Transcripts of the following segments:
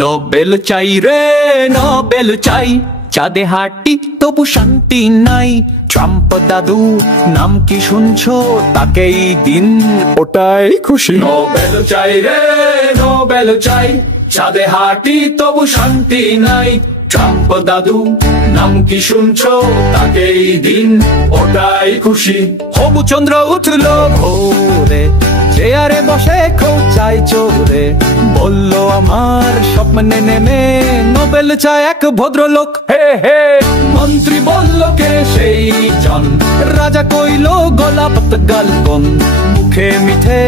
Nobel চাই রে Nobel চাই, চাঁদে হাঁটি তবু শান্তি নাই। ট্রাম্প দাদু নাম কি শুনছো, তাকেই দিন ওটাই খুশি। নোবেল চাই রে নোবেল চাই, চাঁদে হাঁটি তবু শান্তি নাই। ট্রাম্প দাদু নাম কি শুনছো, তাকেই দিন ওটাই খুশি। হবু চন্দ্র উঠলো ভোরে, চেয়ারে বসে খোঁচাই চোরে, বলল আমার স্বপ্নে নেমে নোবেল চায় এক ভদ্রলোক। হে হে মন্ত্রী বলল কে সেই জন, রাজা কইল গোলাপ গালকন। মুখে মিঠে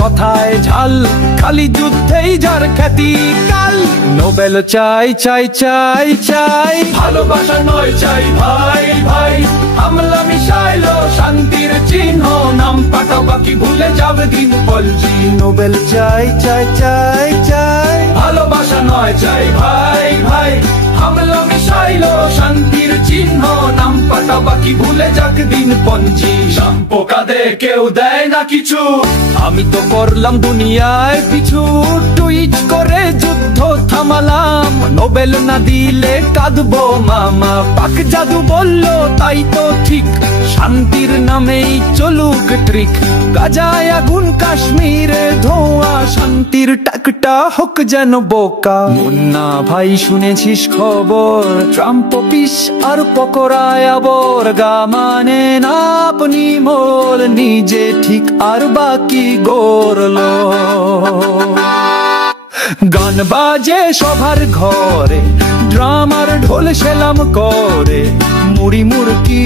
কথায় ঝাল, খালি যুদ্ধেই যার খ্যাতি কাল। নোবেল চাই চাই চাই চাই, ভালোবাসা নয় চাই ভাই ভাই। হামলা মিশাইলো শান্তির চিহ্ন, নাম পাঠাও বাকি ভুলে যাবে দিন পলজি। নোবেল চাই চাই চাই চাই, ভালোবাসা নয় চাই ভাই ভাই। হামলা মিশাইলো শান্তির চিহ্ন, নাম পাঠাও বাকি ভুলে যাক দিন পঞ্জি। পোকা দে কেউ দেয় না কিছু, আমি তো করলাম দুনিয়ায় পিছু। টুইট করে যুদ্ধ থামালাম, নোবেল না দিলে কাঁদবো মামা। পাক জাদু বললো তাই তো ঠিক, শান্তির নামেই চলুক ট্রিক। গাজায় আগুন কাশ্মীরে ধোঁয়া, শান্তির টাকটা হোক যেন বোকা। মুন্না ভাই শুনেছিস খবর, ট্রাম্প পিস আর পকোড়ায় আবর। গা মানে না আপনি মোল, নিজে ঠিক আর বাকি গড়লো। গান বাজে সবার ঘরে, ড্রামার ঢোল সেলাম করে। মুড়ি মুড়কি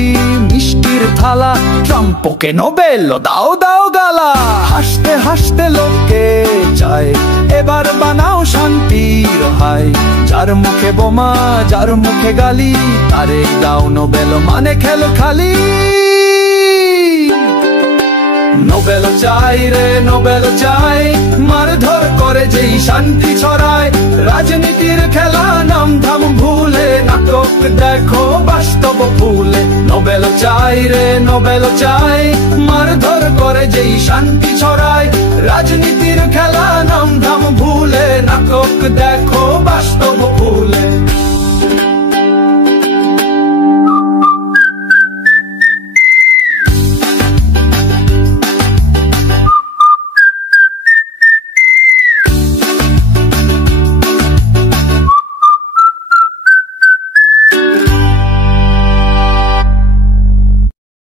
মিষ্টির থালা, ট্রাম্পকে নোবেল দাও দাও গালা। হাসতে হাসতে লোকে চায় এবার বানাও শান্তির হাই। যার মুখে বোমা যার মুখে গালি, তারে দাও নোবেল মানে খেলো খালি। নোবেল চাই রে নোবেল চাই, মারধর করে যেই শান্তি ছড়ায়। রাজনীতির খেলা নাম ধাম ভুলে, নাটক দেখো বাস্তব ভুলে। নোবেল চাই রে নোবেল চাই, মারধর করে যেই শান্তি ছড়ায়। রাজনীতির খেলা নাম ধাম ভুলে, নাটক দেখো বাস্তব ভুলে।